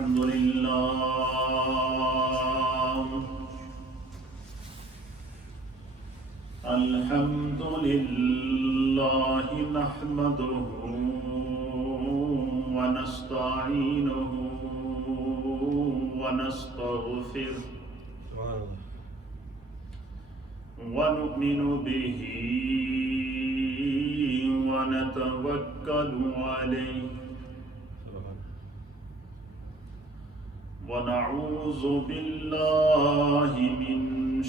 الحمد لله نحمده ونستعينه ونستغفره ونؤمن به ونتوكل عليه ونعوذ بالله من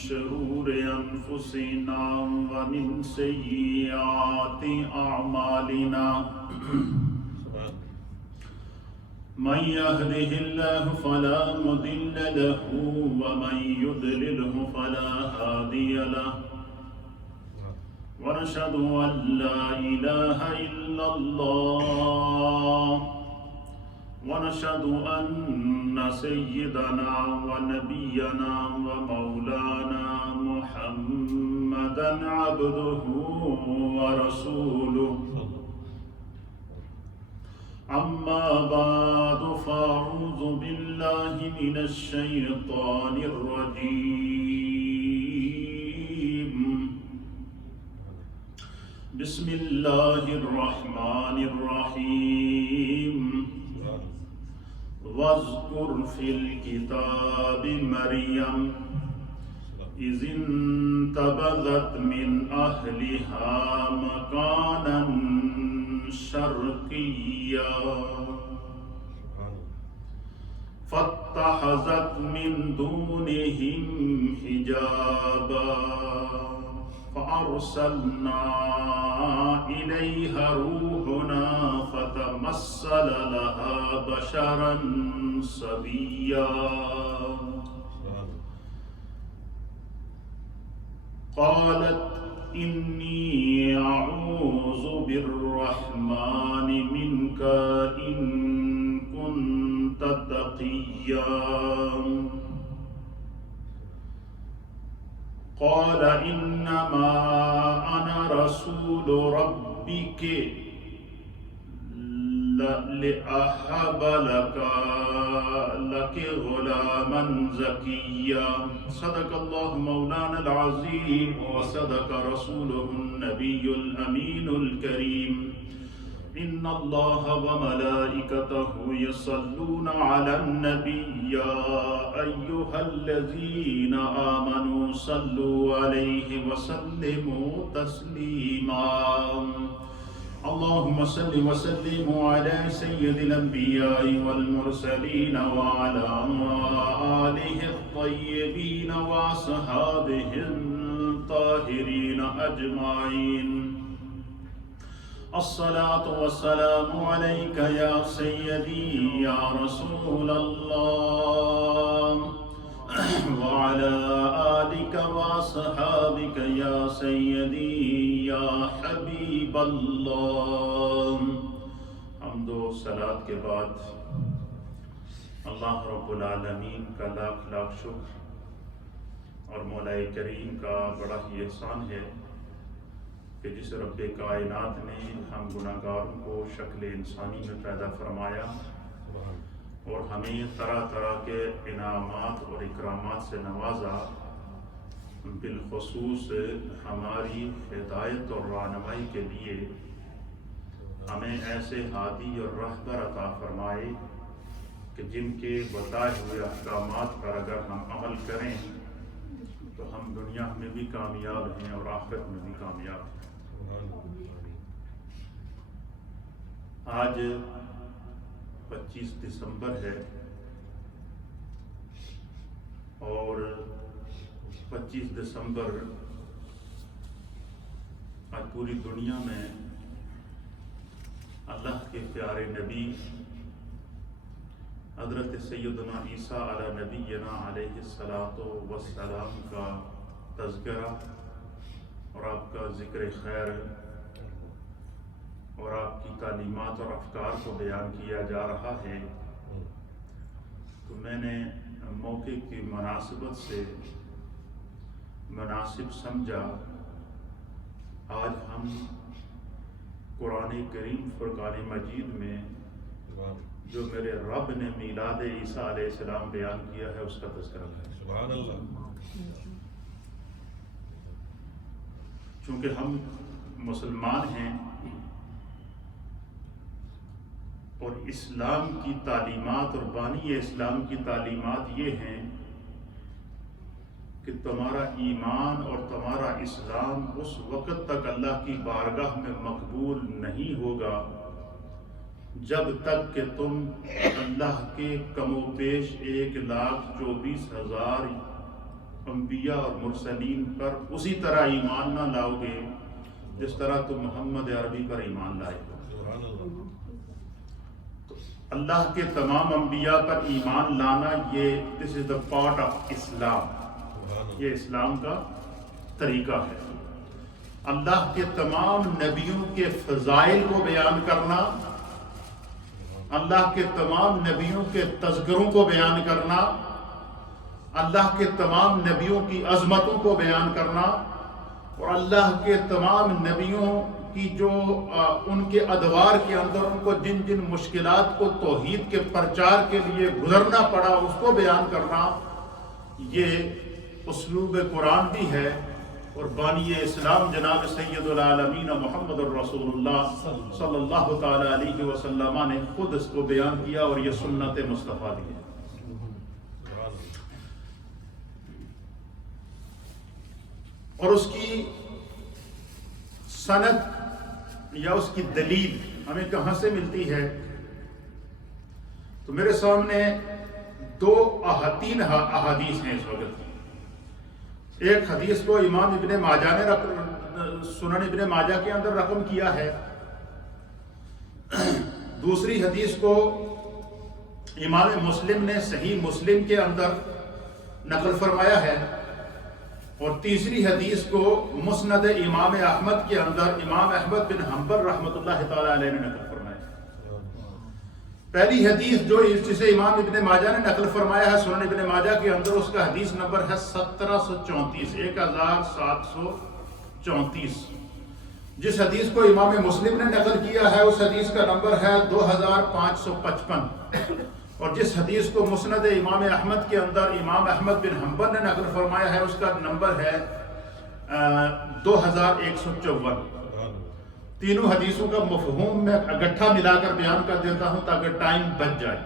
شرور أنفسنا ومن سيئات أعمالنا من يهده الله فلا مضل له ومن يضلله فلا هادي له ونشهد أن لا إله إلا الله ونشهد أن سيدنا ونبينا ومولانا محمدا عبده ورسوله أما بعد فأعوذ بالله من الشيطان الرجيم بسم الله الرحمن الرحيم واذكر في الكتاب مريم إذ انتبذت من أهلها مكانا شرقيا فاتخذت من دونهم حجابا فأرسلنا إليها روحنا فتمثل لها بشرا سويا قالت إني أعوذ بالرحمن منك إن كنت تقيا قال إنما أنا رسول ربك لأهب لك غلاما زكيا صدق الله مولانا العظيم وصدق رسوله النبي الأمين الكريم إن الله وملائكته يصلون على النبي يا أيها الذين آمنوا صلوا عليه وسلموا تسليما اللهم صل وسلم على سيد الأنبياء والمرسلين وعلى آله الطيبين وأصحابه الطاهرين أجمعين الصلاة والسلام عليك يا سيدي يا رسول الله وعلى آلك وأصحابك يا سيدي یا حبیب اللہ۔ حمد و صلاۃ کے بعد اللہ رب العالمین کا لاکھ لاکھ شکر اور مولا کریم کا بڑا ہی احسان ہے کہ جس رب کائنات نے ہم گناہگاروں کو شکل انسانی میں پیدا فرمایا اور ہمیں طرح طرح کے انعامات اور اکرامات سے نوازا، بالخصوص ہماری ہدایت اور رہنمائی کے لیے ہمیں ایسے ہادی اور رہبر عطا فرمائے کہ جن کے بتائے ہوئے احکامات پر اگر ہم عمل کریں تو ہم دنیا میں بھی کامیاب ہیں اور آخرت میں بھی کامیاب ہیں۔ آج 25 دسمبر ہے اور 25 دسمبر آج پوری دنیا میں اللہ کے پیارے نبی حضرت سیدنا عیسیٰ علی نبینا علیہ السلام کا تذکرہ اور آپ کا ذکر خیر اور آپ کی تعلیمات اور افکار کو بیان کیا جا رہا ہے، تو میں نے موقع کی مناسبت سے مناسب سمجھا آج ہم قرآن کریم فرقان مجید میں جو میرے رب نے میلاد عیسیٰ علیہ السلام بیان کیا ہے اس کا تذکرہ کریں۔ سبحان اللہ۔ چونکہ ہم مسلمان ہیں اور اسلام کی تعلیمات اور بانی اسلام کی تعلیمات یہ ہیں کہ تمہارا ایمان اور تمہارا اسلام اس وقت تک اللہ کی بارگاہ میں مقبول نہیں ہوگا جب تک کہ تم اللہ کے کم و بیش 1,24,000 انبیاء اور مرسلین پر اسی طرح ایمان نہ لاؤ گے جس طرح تم محمد عربی پر ایمان لائے ہو۔ تو اللہ کے تمام انبیاء پر ایمان لانا یہ دس از دا پارٹ آف اسلام، یہ اسلام کا طریقہ ہے۔ اللہ کے تمام نبیوں کے فضائل کو بیان کرنا، اللہ کے تمام نبیوں کے تذکروں کو بیان کرنا، اللہ کے تمام نبیوں کی عظمتوں کو بیان کرنا، اور اللہ کے تمام نبیوں کی جو ان کے ادوار کے اندر ان کو جن جن مشکلات کو توحید کے پرچار کے لیے گزرنا پڑا اس کو بیان کرنا، یہ اسلوب قرآن بھی ہے۔ اور بانی اسلام جناب سید العالمین محمد الرسول اللہ صلی اللہ تعالی علیہ وسلم نے خود اس کو بیان کیا اور یہ سنت مصطفیٰ دی ہے۔ اور اس کی سند یا اس کی دلیل ہمیں کہاں سے ملتی ہے؟ تو میرے سامنے تین احادیث ہیں اس وقت۔ ایک حدیث کو امام ابن ماجہ نے سنن ابن ماجہ کے اندر رقم کیا ہے، دوسری حدیث کو امام مسلم نے صحیح مسلم کے اندر نقل فرمایا ہے، اور تیسری حدیث کو مسند امام احمد کے اندر امام احمد بن حنبل رحمۃ اللہ تعالی علیہ نے نقل فرمایا۔ پہلی حدیث جو جسے امام ابن ماجہ نے نقل فرمایا ہے سنن ابن ماجہ کے اندر، اس کا حدیث نمبر ہے 1734 1734۔ جس حدیث کو امام مسلم نے نقل کیا ہے اس حدیث کا نمبر ہے 2555، اور جس حدیث کو مسند امام احمد کے اندر امام احمد بن حنبل نے نقل فرمایا ہے اس کا نمبر ہے 2154۔ تینوں حدیثوں کا مفہوم میں اکٹھا ملا کر بیان کر دیتا ہوں تاکہ ٹائم بچ جائے۔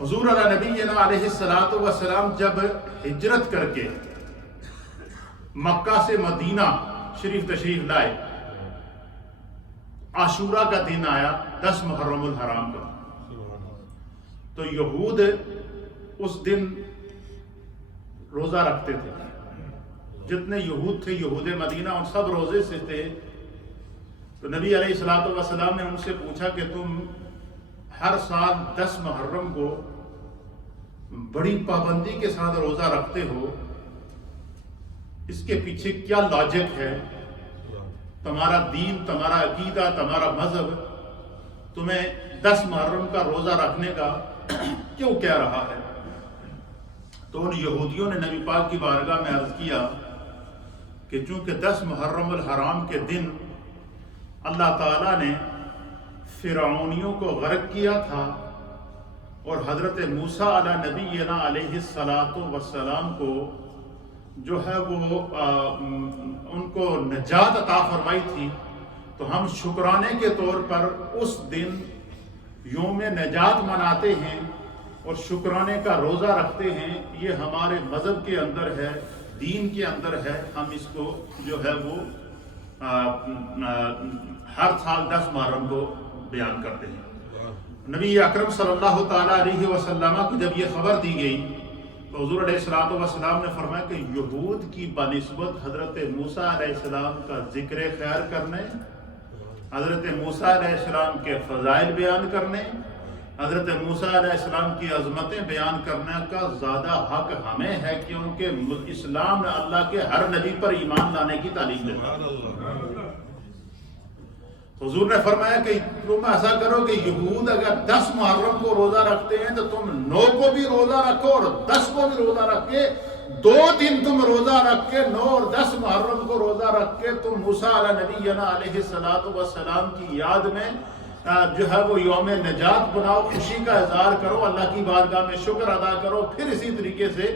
حضور علی نبینا علیہ الصلوۃ والسلام جب ہجرت کر کے مکہ سے مدینہ شریف تشریف لائے، عاشورہ کا دن آیا 10 محرم الحرام کا، تو یہود اس دن روزہ رکھتے تھے۔ جتنے یہود تھے یہود مدینہ ان سب روزے سے تھے۔ تو نبی علیہ الصلوۃ والسلام نے ان سے پوچھا کہ تم ہر سال 10 محرم کو بڑی پابندی کے ساتھ روزہ رکھتے ہو، اس کے پیچھے کیا لاجک ہے؟ تمہارا دین، تمہارا عقیدہ، تمہارا مذہب تمہیں 10 محرم کا روزہ رکھنے کا کیوں کہہ رہا ہے؟ تو ان یہودیوں نے نبی پاک کی بارگاہ میں عرض کیا کہ چونکہ 10 محرم الحرام کے دن اللہ تعالیٰ نے فرعونیوں کو غرق کیا تھا، اور حضرت موسیٰ علی نبینا علیہ الصلوۃ والسلام کو جو ہے وہ ان کو نجات عطا فرمائی تھی، تو ہم شکرانے کے طور پر اس دن یوم نجات مناتے ہیں اور شکرانے کا روزہ رکھتے ہیں۔ یہ ہمارے مذہب کے اندر ہے، دین کے اندر ہے، ہم اس کو جو ہے وہ ہر سال 10 محرم کو بیان کرتے ہیں۔ نبی اکرم صلی اللہ تعالیٰ علیہ وسلم کو جب یہ خبر دی گئی تو حضور علیہ الصلوۃ والسلام نے فرمایا کہ یہود کی بنسبت حضرت موسیٰ علیہ السلام کا ذکر خیر کرنے، حضرت موسیٰ علیہ السلام کے فضائل بیان کرنے، حضرت موسیٰ علیہ السلام کی عظمتیں بیان کرنے کا زیادہ حق ہمیں ہے، کیونکہ اسلام نے اللہ کے ہر نبی پر ایمان لانے کی تعلیم دیتا ہے۔ حضور نے فرمایا کہ تم ایسا کرو کہ یہود اگر 10 محرم کو روزہ رکھتے ہیں تو تم 9 کو بھی روزہ رکھو اور 10 کو بھی روزہ رکھ کے 2 دن تم روزہ رکھ کے 9 اور 10 محرم کو روزہ رکھ کے تم موسیٰ علی نبینا علیہ السلام کی یاد میں جو ہے وہ یوم نجات بناؤ، خوشی کا اظہار کرو، اللہ کی بارگاہ میں شکر ادا کرو۔ پھر اسی طریقے سے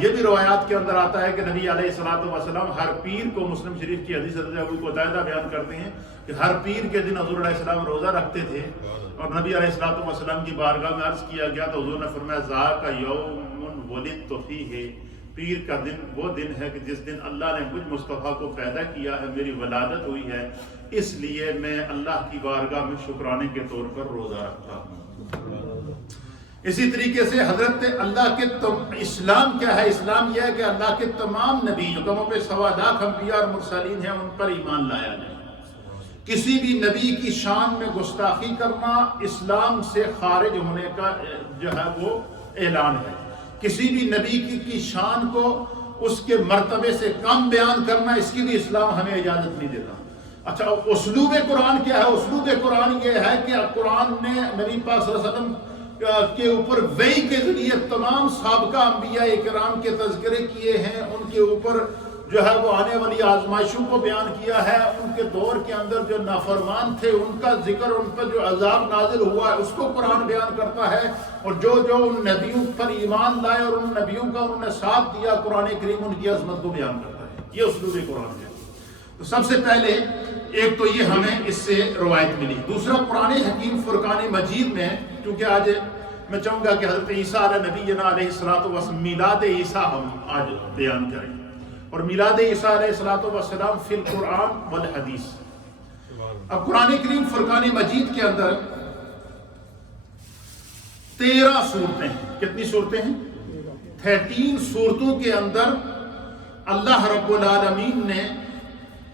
یہ بھی روایات کے اندر آتا ہے کہ نبی علیہ السلام ہر پیر کو، مسلم شریف کی حدیث حضرت ابو قتادہ بیان کرتے ہیں کہ ہر پیر کے دن حضور علیہ السلام روزہ رکھتے تھے، اور نبی علیہ السلام کی بارگاہ میں عرض کیا گیا تو حضور نے فرمایا ذاک یوم ولدت فیہ، پیر کا دن وہ دن ہے کہ جس دن اللہ نے مجھ مصطفیٰ کو پیدا کیا ہے، میری ولادت ہوئی ہے، اس لیے میں اللہ کی بارگاہ میں شکرانے کے طور پر روزہ رکھتا ہوں۔ اسی طریقے سے حضرت اللہ کے اسلام کیا ہے؟ اسلام یہ ہے کہ اللہ کے تمام نبی جو کموں پہ 1.25 لاکھ انبیاء اور مرسلین ہیں ان پر ایمان لایا جائے۔ کسی بھی نبی کی شان میں گستاخی کرنا اسلام سے خارج ہونے کا جو ہے وہ اعلان ہے۔ کسی بھی نبی کی شان کو اس کے مرتبے سے کم بیان کرنا، اس کی بھی اسلام ہمیں اجازت نہیں دیتا۔ اچھا، اسلوب قرآن کیا ہے؟ اسلوب قرآن یہ ہے کہ قرآن نے نبی پاک صلی اللہ علیہ وسلم کے اوپر وحی کے ذریعے تمام سابقہ انبیاء کرام کے تذکرے کیے ہیں، ان کے اوپر جو ہے وہ آنے والی آزمائشوں کو بیان کیا ہے، ان کے دور کے اندر جو نافرمان تھے ان کا ذکر، ان پر جو عذاب نازل ہوا ہے اس کو قرآن بیان کرتا ہے، اور جو ان نبیوں پر ایمان لائے اور ان نبیوں کا انہوں نے ساتھ دیا، قرآن کریم ان کی عظمت کو بیان کرتا ہے۔ یہ اسلوب قرآن ہے۔ تو سب سے پہلے ایک تو یہ ہمیں اس سے روایت ملی، دوسرا قرآن حکیم فرقان مجید میں، کیونکہ آج میں چاہوں گا کہ حضرت عیسیٰ علیہ نبینا علیہ السلام میلاد عیسیٰ ہم آج بیان کریں، اور میلاد عیسیٰ علیہ السلام فی القرآن والحدیث۔ اب قرآن کریم فرقان مجید کے اندر 13 صورتیں ہیں۔ کتنی صورتیں ہیں؟ 13 صورتوں کے اندر اللہ رب العالمین نے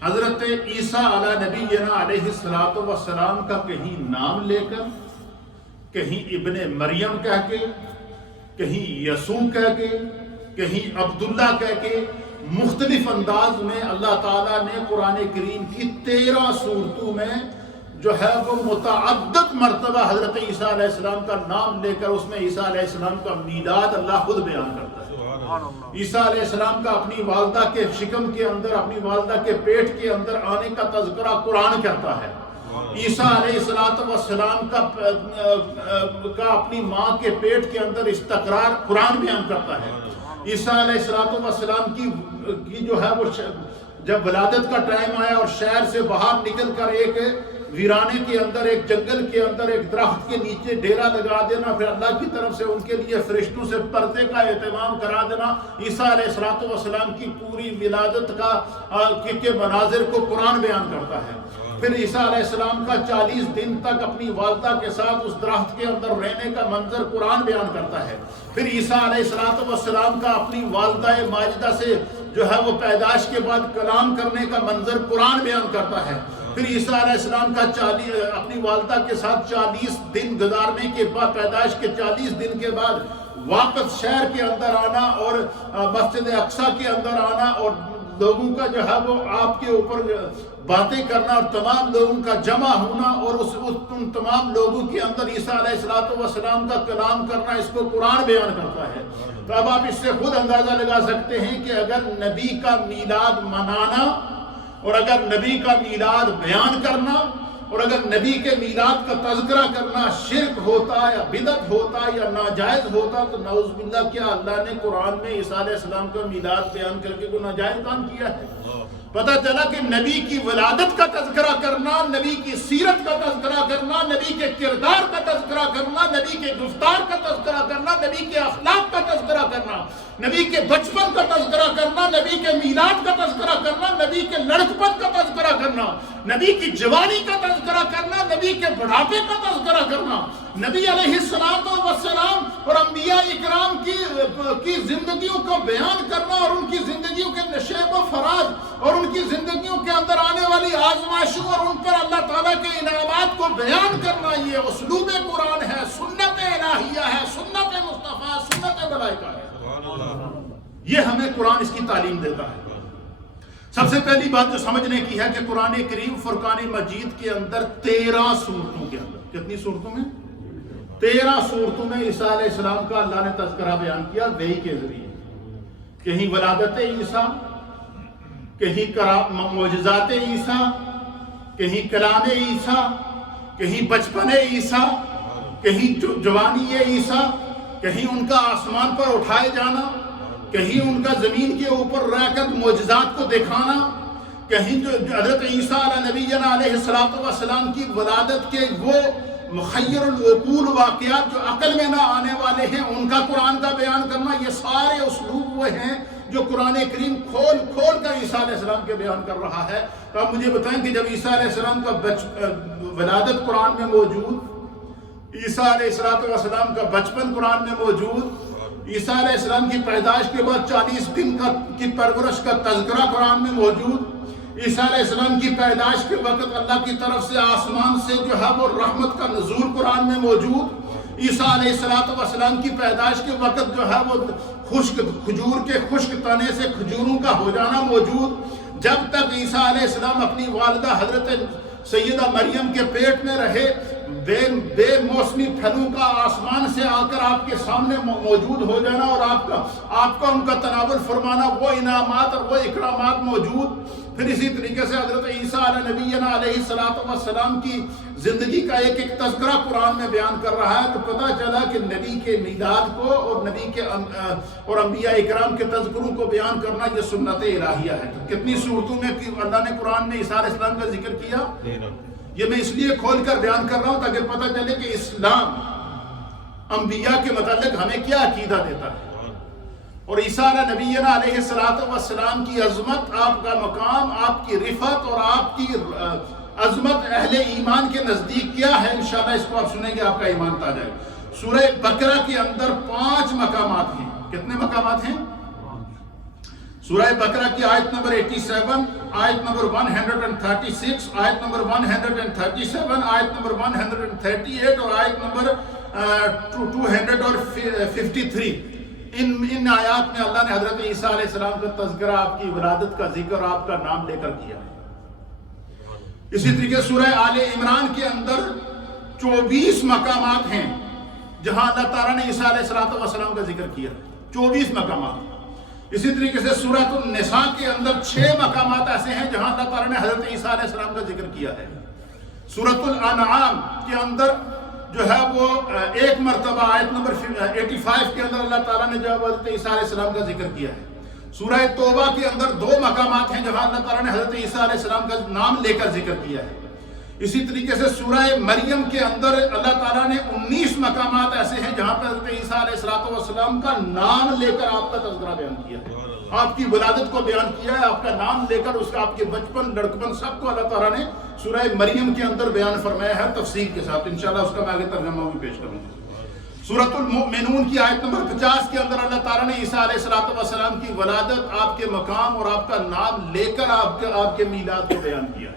حضرت عیسیٰ علیہ نبینا علیہ السلام کا کہیں نام لے کر، کہیں ابن مریم کہہ کے، کہیں یسوع کہہ کے، کہیں عبداللہ کہہ کے، مختلف انداز میں اللہ تعالیٰ نے قرآن کریم کی 13 صورتوں میں جو ہے وہ متعدد مرتبہ حضرت عیسیٰ علیہ السلام کا نام لے کر اس میں عیسیٰ علیہ السلام کا میلاد اللہ خود بیان کرتا ہے۔ عیسیٰ علیہ السلام کا اپنی والدہ کے شکم کے اندر، اپنی والدہ کے پیٹ کے اندر آنے کا تذکرہ قرآن کرتا ہے۔ عیسیٰ علیہ السلام کا اپنی ماں کے پیٹ کے اندر استقرار قرآن بیان کرتا ہے۔ عیسیٰ علیہ السلام کی جو ہے وہ جب ولادت کا ٹائم آیا اور شہر سے باہر نکل کر ایک ویرانے کے اندر، ایک جنگل کے اندر، ایک درخت کے نیچے ڈیرا لگا دینا، پھر اللہ کی طرف سے ان کے لیے فرشتوں سے پردے کا اہتمام کرا دینا، عیسیٰ علیہ السلام کی پوری ولادت کے مناظر کو قرآن بیان کرتا ہے۔ پھر عیسیٰ علیہ السلام کا 40 دن تک اپنی والدہ کے ساتھ اس درخت کے اندر رہنے کا منظر قرآن بیان کرتا ہے۔ پھر عیسیٰ علیہ السلام کا اپنی والدہ ماجدہ سے جو ہے وہ پیدائش کے بعد کلام کرنے کا منظر قرآن بیان کرتا ہے۔ پھر عیسیٰ علیہ السلام کا اپنی والدہ کے ساتھ 40 دن گزارنے کے بعد، پیدائش کے 40 دن کے بعد واپس شہر کے اندر آنا اور مسجد اقصیٰ کے اندر آنا اور لوگوں کا جو ہے وہ آپ کے اوپر باتیں کرنا اور تمام لوگوں کا جمع ہونا اور ان تمام لوگوں کے اندر عیسیٰ علیہ السلام کا کلام کرنا، اس کو قرآن بیان کرتا ہے۔ تو اب آپ اس سے خود اندازہ لگا سکتے ہیں کہ اگر نبی کا میلاد منانا اور اگر نبی کا میلاد بیان کرنا اور اگر نبی کے میلاد کا تذکرہ کرنا شرک ہوتا یا بدعت ہوتا یا ناجائز ہوتا، تو نعوذ باللہ کیا اللہ نے قرآن میں عیسیٰ علیہ السلام کا میلاد بیان کر کے کوئی ناجائز کام کیا ہے؟ پتہ چلا کہ نبی کی ولادت کا تذکرہ کرنا، نبی کی سیرت کا تذکرہ کرنا، نبی کے کردار کا تذکرہ کرنا، نبی کے گفتار کا تذکرہ کرنا، نبی کے اخلاق کا تذکرہ کرنا، نبی کے بچپن کا تذکرہ کرنا، نبی کے میلاد کا تذکرہ کرنا، نبی کے لڑکپن کا تذکرہ کرنا، نبی کی جوانی کا تذکرہ کرنا، نبی کے بڑھاپے کا تذکرہ کرنا، نبی علیہ السلام اور انبیاء اکرام کی زندگیوں کو بیان کرنا اور ان کی زندگیوں کے نشیب و فراز اور ان کی زندگیوں کے اندر آنے والی آزمائشوں اور ان پر اللہ تعالیٰ کے انعامات کو بیان کرنا، یہ اسلوب قرآن ہے، سنت الہیہ ہے، سنت مصطفیٰ، سنت ملائکہ ہے۔ یہ ہمیں قرآن اس کی تعلیم دیتا ہے۔ سب سے پہلی بات جو سمجھنے کی ہے کہ قرآن کریم فرقان مجید کے اندر 13 صورتوں کے اندر، کتنی صورتوں میں؟ 13 صورتوں میں عیسیٰ علیہ السلام کا اللہ نے تذکرہ بیان کیا وحی کے ذریعے۔ کہیں ولادت عیسیٰ، کہیں معجزات عیسیٰ، کہیں کلام عیسیٰ، کہیں بچپن عیسیٰ، کہیں جوانی عیسیٰ، کہیں ان کا آسمان پر اٹھائے جانا، کہیں ان کا زمین کے اوپر رہ کر معجزات کو دکھانا، کہیں جو حضرت عیسیٰ علیہ نبینا علیہ السلام کی ولادت کے وہ مخیر العقول واقعات جو عقل میں نہ آنے والے ہیں ان کا قرآن کا بیان کرنا، یہ سارے اسلوب وہ ہیں جو قرآن کریم کھول کھول کر عیسیٰ علیہ السلام کے بیان کر رہا ہے۔ تو آپ مجھے بتائیں کہ جب عیسیٰ علیہ السلام کا ولادت قرآن میں موجود، عیسیٰ علیہ السلام کا بچپن قرآن میں موجود، عیسیٰ علیہ السلام کی پیدائش کے بعد 40 دن کی پرورش کا تذکرہ قرآن میں موجود، عیسیٰ علیہ السلام کی پیدائش کے وقت اللہ کی طرف سے آسمان سے جو ہے وہ رحمت کا نزول قرآن میں موجود، عیسیٰ علیہ السلام کی پیدائش کے وقت جو ہے وہ کھجور کے خشک تنے سے کھجوروں کا ہو جانا موجود، جب تک عیسیٰ علیہ السلام اپنی والدہ حضرت سیدہ مریم کے پیٹ میں رہے، بے موسمی پھلوں کا آسمان سے آ کر آپ کے سامنے موجود ہو جانا اور آپ کا ان کا تناول فرمانا، وہ انعامات اور وہ اکرامات موجود۔ پھر اسی طریقے سے حضرت عیسیٰ علیہ نبینا علیہ السلام کی زندگی کا ایک ایک تذکرہ قرآن میں بیان کر رہا ہے، تو پتہ چلا کہ نبی کے میلاد کو اور نبی کے اور انبیاء اکرام کے تذکروں کو بیان کرنا یہ سنت الہیہ ہے۔ کتنی صورتوں میں اللہ نے قرآن میں عیسیٰ علیہ السلام کا ذکر کیا؟ یہ میں اس لیے کھول کر بیان کر رہا ہوں تاکہ پتہ چلے کہ اسلام انبیاء کے متعلق ہمیں کیا عقیدہ دیتا ہے، اور عیسیٰ علیہ نبینا علیہ السلام کی عظمت، آپ کا مقام، آپ کی رفعت اور آپ کی عظمت اہل ایمان کے نزدیک کیا ہے، انشاءاللہ اس کو آپ سنیں گے آپ کا ایمان تا جائے گا۔ سورہ بقرہ کے اندر 5 مقامات ہیں۔ کتنے مقامات ہیں؟ سورہ بقرہ کی آیت نمبر 87، آیت نمبر 136، آیت نمبر 137، آیت نمبر 138 اور آیت نمبر 253۔ ان آیات میں اللہ نے حضرت عیسیٰ علیہ السلام کا تذکرہ، آپ کی ولادت کا ذکر، آپ کا نام لے کر کیا ہے۔ اسی طریقے سورہ آل عمران کے اندر 24 مقامات ہیں جہاں اللہ تعالیٰ نے عیسیٰ علیہ السلام کا ذکر کیا، 24 مقامات۔ اسی طریقے سے سورۃ النساء کے اندر 6 مقامات ایسے ہیں جہاں اللہ تعالیٰ نے حضرت عیسیٰ علیہ السلام کا ذکر کیا ہے۔ سورۃ الانعام کے اندر جو ہے وہ ایک مرتبہ آیت نمبر 85 کے اندر اللہ تعالیٰ نے جو حضرت عیسیٰ علیہ السلام کا ذکر کیا ہے۔ سورہ توبہ کے اندر 2 مقامات ہیں جہاں اللہ تعالیٰ نے حضرت عیسیٰ علیہ السلام کا نام لے کر ذکر کیا ہے۔ اسی طریقے سے سورہ مریم کے اندر اللہ تعالیٰ نے 19 مقامات ایسے ہیں جہاں پر حضرت عیسیٰ علیہ السلام کا نام لے کر آپ کا تذکرہ بیان کیا ہے، آپ کی ولادت کو بیان کیا ہے، آپ کا نام لے کر اس کا آپ کے بچپن، لڑکپن سب کو اللہ تعالیٰ نے سورہ مریم کے اندر بیان فرمایا ہے تفصیل کے ساتھ۔ انشاءاللہ اس کا میں آگے ترجمہ بھی پیش کروں گا۔ سورۃ المؤمنون کی آیت نمبر 50 کے اندر اللہ تعالیٰ نے عیسیٰ علیہ السلام کی ولادت، آپ کے مقام اور آپ کا نام لے کر آپ کے میلاد کو بیان کیا ہے۔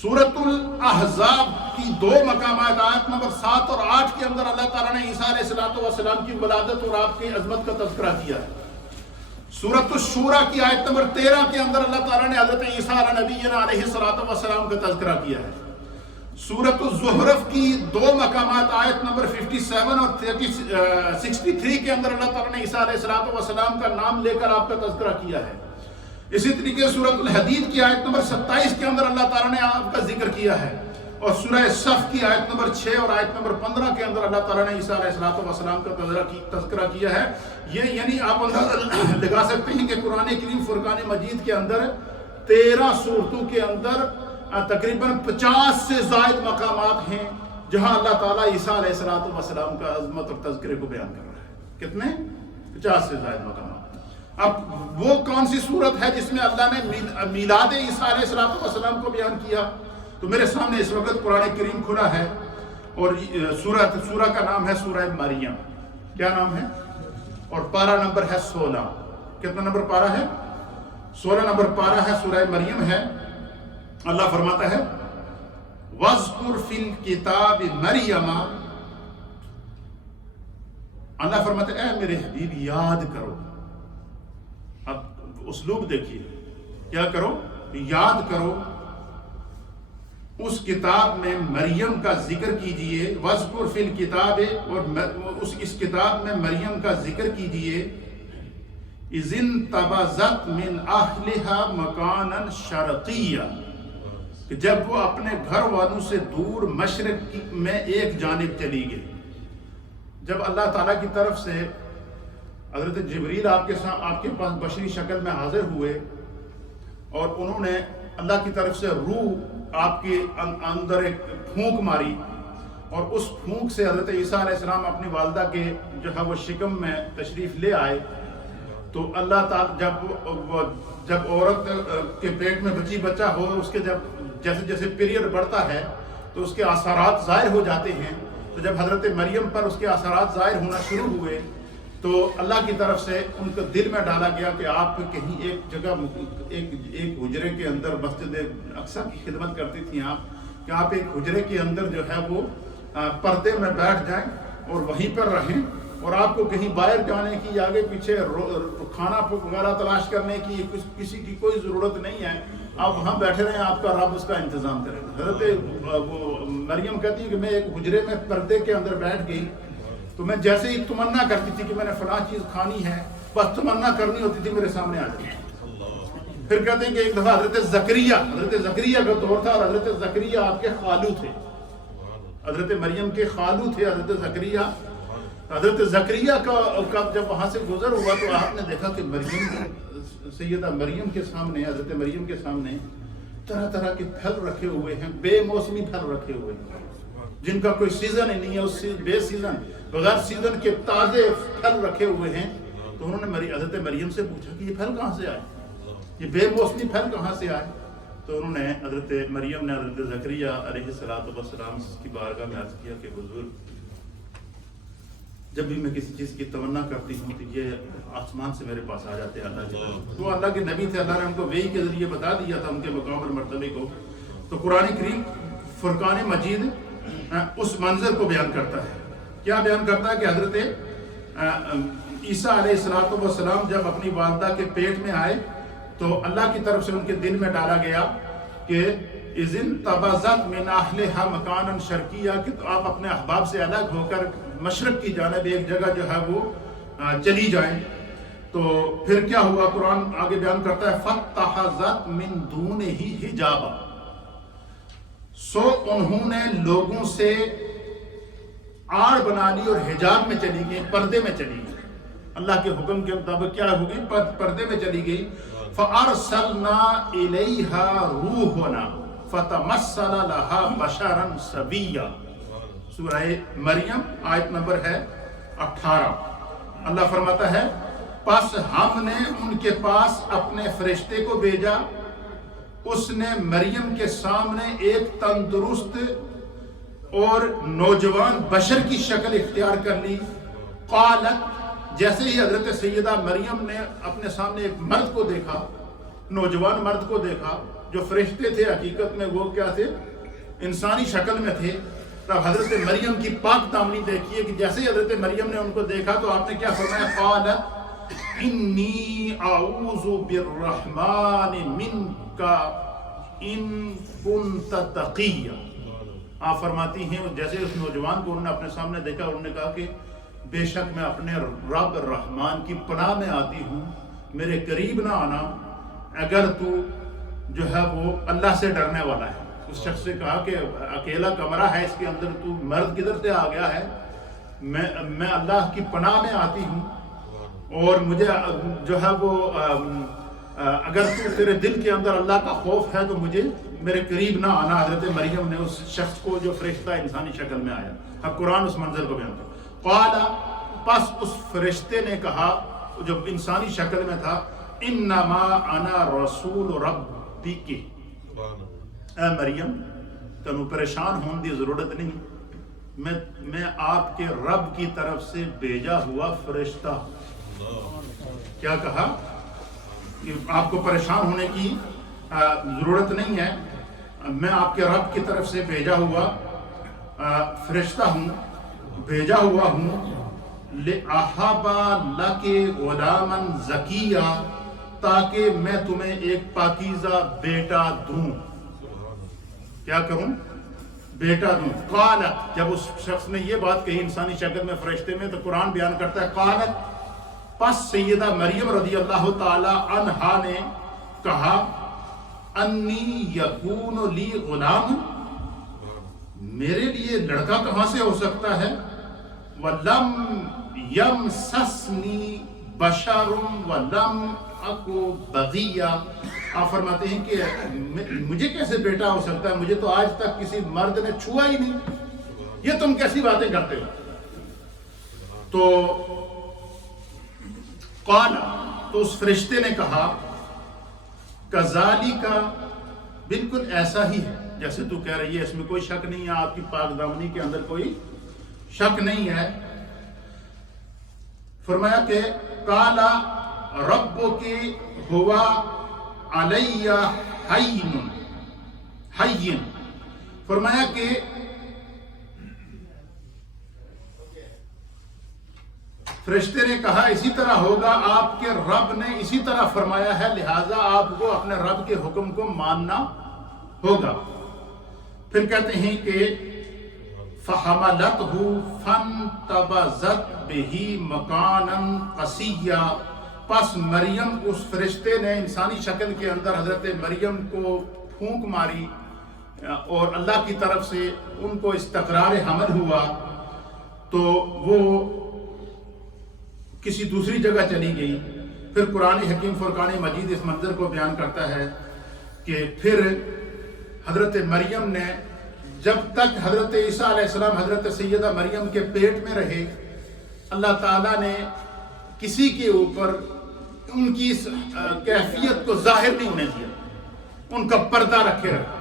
سورۃ الاحزاب کی 2 مقامات آیت نمبر 7 اور 8 کے اندر اللہ تعالیٰ نے عیسیٰ علیہ السلام کی ولادت اور آپ کی عظمت کا تذکرہ کیا ہے۔ سورۃ الشورى کی آیت نمبر 13 کے اندر اللہ تعالیٰ نے حضرت عیسیٰ علیہ نبینا علیہ السلام کا تذکرہ کیا ہے۔ سورۃ الزخرف کی 2 مقامات آیت نمبر 57 اور 63 کے اندر اللہ تعالیٰ نے عیسیٰ علیہ السلام کا نام لے کر آپ کا تذکرہ کیا ہے۔ اسی طریقے سورۃ الحدید کی آیت نمبر 27 کے اندر اللہ تعالیٰ نے آپ کا ذکر کیا ہے، اور سورہ صف کی آیت نمبر 6 اور آیت نمبر 15 کے اندر اللہ تعالیٰ نے عیسیٰ علیہ السلام کا تذکرہ کیا ہے۔ یہ یعنی آپ اندازہ لگا سکتے ہیں کہ قرآن کریم فرقان مجید کے اندر 13 صورتوں کے اندر تقریباً 50 سے زائد مقامات ہیں جہاں اللہ تعالیٰ عیسیٰ علیہ السلام کا عظمت اور تذکرے کو بیان کر رہا ہے۔ کتنے؟ 50 سے زائد مقامات۔ اب وہ کون سی صورت ہے جس میں اللہ نے میلاد عیسیٰ علیہ السلام کو بیان کیا؟ تو میرے سامنے اس وقت قرآن کریم کھلا ہے اور سورہ کا نام ہے سورہ مریم۔ کیا نام ہے؟ اور پارہ نمبر ہے 16۔ کتنا نمبر پارہ ہے؟ 16 نمبر پارہ ہے، سورہ مریم ہے۔ اللہ فرماتا ہے وَاذْكُرْ فِي الْكِتَابِ مَرْيَمَ، اللہ فرماتا ہے اے میرے حبیب یاد کرو۔ اب اسلوب دیکھیے، کیا کرو؟ یاد کرو اس کتاب میں مریم کا ذکر کیجئے۔ وَاذْكُرْ فِي الْكِتَابِ، اور اس کتاب میں مریم کا ذکر کیجئے، اذ انتبذت من اہلھا مکانا شرقیا، کہ جب وہ اپنے گھر والوں سے دور مشرق میں ایک جانب چلی گئی۔ جب اللہ تعالیٰ کی طرف سے حضرت جبریل آپ کے پاس بشری شکل میں حاضر ہوئے اور انہوں نے اللہ کی طرف سے روح آپ کے اندر ایک پھونک ماری، اور اس پھونک سے حضرت عیسیٰ علیہ السلام اپنی والدہ کے جو ہے وہ شکم میں تشریف لے آئے، تو اللہ تعالیٰ جب عورت کے پیٹ میں بچہ ہو، اس کے جیسے جیسے پیریڈ بڑھتا ہے تو اس کے اثرات ظاہر ہو جاتے ہیں، تو جب حضرت مریم پر اس کے اثرات ظاہر ہونا شروع ہوئے تو اللہ کی طرف سے ان کو دل میں ڈالا گیا کہ آپ کہیں ایک جگہ ایک حجرے کے اندر، مسجد اقصیٰ کی خدمت کرتی تھیں آپ، کہ آپ ایک حجرے کے اندر جو ہے وہ پردے میں بیٹھ جائیں اور وہیں پر رہیں، اور آپ کو کہیں باہر جانے کی، آگے پیچھے کھانا وغیرہ تلاش کرنے کی کسی کی کوئی ضرورت نہیں ہے، آپ وہاں بیٹھے رہیں، آپ کا رب اس کا انتظام کرے گا۔ حضرت مریم کہتی ہے کہ میں ایک حجرے میں پردے کے اندر بیٹھ گئی تو میں جیسے ہی تمنا کرتی تھی کہ میں نے فلاں چیز کھانی ہے، بس تمنا کرنی ہوتی تھی میرے سامنے آ جاتی۔ پھر کہتے ہیں کہ ایک دفعہ حضرت زکریا کا دور تھا، اور حضرت زکریا آپ کے خالو تھے، حضرت مریم کے خالو تھے حضرت زکریا۔ حضرت زکریا کا جب وہاں سے گزر ہوا تو آپ نے دیکھا کہ سیدہ مریم کے سامنے، حضرت مریم کے سامنے طرح طرح کے پھل رکھے ہوئے ہیں، بے موسمی پھل رکھے ہوئے ہیں جن کا کوئی سیزن ہی نہیں ہے، اس بے سیزن بغیر سیزن کے تازے پھل رکھے ہوئے ہیں۔ تو انہوں نے حضرت مریم سے پوچھا کہ یہ پھل کہاں سے آئے، یہ بے موسمی پھل کہاں سے آئے؟ تو انہوں نے حضرت مریم نے حضرت زکریا علیہ السلام کی بارگاہ میں عرض کیا کہ حضور، جب بھی میں کسی چیز کی تمنا کرتی ہوں تو یہ آسمان سے میرے پاس آ جاتے ہیں اللہ کی طرف۔ تو اللہ کے نبی تھے، اللہ نے ان کو وحی کے ذریعے بتا دیا تھا ان کے مقام اور مرتبے کو۔ تو قرآن کریم فرقان مجید اس منظر کو بیان کرتا ہے۔ کیا بیان کرتا ہے کہ حضرت عیسیٰ علیہ السلام جب اپنی والدہ کے پیٹ میں آئے تو اللہ کی طرف سے ان کے دل میں ڈالا گیا کہ اذ انتبذت من اہلھا مکانا شرقیا، کہ آپ اپنے احباب سے الگ ہو کر مشرق کی جانب ایک جگہ جو ہے وہ چلی جائیں۔ تو پھر کیا ہوا، قرآن آگے بیان کرتا ہے فاتخذت من دونہ حجابا، سو انہوں نے لوگوں سے آڑ بنا لی اور حجاب میں چلی گئی، پردے میں چلی گئی، اللہ کے حکم کے مطابق کیا ہو گئی، پردے میں چلی گئی۔ فَأَرْسَلْنَا إِلَيْهَا رُوحُنَا فَتَمَثَّلَ لَهَا بَشَرًا سَوِيًّا، سورہ مریم آیت نمبر ہے 18۔ اللہ فرماتا ہے پس ہم نے ان کے پاس اپنے فرشتے کو بھیجا، اس نے مریم کے سامنے ایک تندرست اور نوجوان بشر کی شکل اختیار کر لی۔ قالت، جیسے ہی حضرت سیدہ مریم نے اپنے سامنے ایک مرد کو دیکھا، نوجوان مرد کو دیکھا جو فرشتے تھے، حقیقت میں وہ کیا تھے، انسانی شکل میں تھے، تب حضرت مریم کی پاک دامنی دیکھیے کہ جیسے ہی حضرت مریم نے ان کو دیکھا تو آپ نے کیا فرمایا، قالت انی اعوذ بالرحمن منک ان کنت تقیا۔ آپ فرماتی ہیں جیسے اس نوجوان کو انہوں نے اپنے سامنے دیکھا، انہوں نے کہا کہ بے شک میں اپنے رب رحمان کی پناہ میں آتی ہوں، میرے قریب نہ آنا اگر تو جو ہے وہ اللہ سے ڈرنے والا ہے۔ اس شخص سے کہا کہ اکیلا کمرہ ہے، اس کے اندر تو مرد کدھر سے آ گیا ہے، میں اللہ کی پناہ میں آتی ہوں، اور مجھے جو ہے وہ اگر تیرے دل کے اندر اللہ کا خوف ہے تو مجھے میرے قریب نہ آنا۔ حضرت مریم نے اس شخص کو جو فرشتہ انسانی شکل میں آیا، اب قرآن اس منظر کو بیان کرتا ہے۔ قال، پس اس فرشتے نے کہا جو انسانی شکل میں تھا، انما انا رسول ربک، اے مریم تنو پریشان ہونے کی ضرورت نہیں، میں آپ کے رب کی طرف سے بھیجا ہوا فرشتہ۔ کیا کہا کہ آپ کو پریشان ہونے کی ضرورت نہیں ہے، میں آپ کے رب کی طرف سے بھیجا ہوا فرشتہ ہوں، بھیجا ہوا ہوں، لِأَحَبَ لَكِ غُلَامًا زَكِيًّا، تاکہ میں تمہیں ایک پاکیزہ بیٹا دوں۔ کیا کروں؟ بیٹا دوں۔ قالت، جب اس شخص نے یہ بات کہی انسانی شکل میں فرشتے میں، تو قرآن بیان کرتا ہے قالت، پس سیدہ مریم رضی اللہ تعالی عنہا نے کہا انی یکون لی غلام، میرے لیے لڑکا کہاں سے ہو سکتا ہے؟ وَلَمْ يَمْسَسْنِي بَشَرٌ وَلَمْ أَكُ بَغِيًّا، آپ فرماتے ہیں کہ مجھے کیسے بیٹا ہو سکتا ہے، مجھے تو آج تک کسی مرد نے چھوا ہی نہیں، یہ تم کیسی باتیں کرتے ہو؟ تو قال، تو اس فرشتے نے کہا کذالک، بالکل ایسا ہی ہے جیسے تو کہہ رہی ہے، اس میں کوئی شک نہیں ہے، آپ کی پاک دامنی کے اندر کوئی شک نہیں ہے۔ فرمایا کہ قال ربک هو علی حین، فرمایا کہ فرشتے نے کہا اسی طرح ہوگا، آپ کے رب نے اسی طرح فرمایا ہے، لہٰذا آپ کو اپنے رب کے حکم کو ماننا ہوگا۔ پھر کہتے ہیں کہ فَحَمَلَتْهُ فَانْتَبَذَتْ بِهِ مَكَانًا قَصِيًّا، پس مریم، اس فرشتے نے انسانی شکل کے اندر حضرت مریم کو پھونک ماری اور اللہ کی طرف سے ان کو استقرار حمل ہوا، تو وہ کسی دوسری جگہ چلی گئی۔ پھر قرآن حکیم فرقان مجید اس منظر کو بیان کرتا ہے کہ پھر حضرت مریم نے، جب تک حضرت عیسیٰ علیہ السلام حضرت سیدہ مریم کے پیٹ میں رہے، اللہ تعالیٰ نے کسی کے اوپر ان کی اس کیفیت کو ظاہر نہیں ہونے دیا، ان کا پردہ رکھے رکھا۔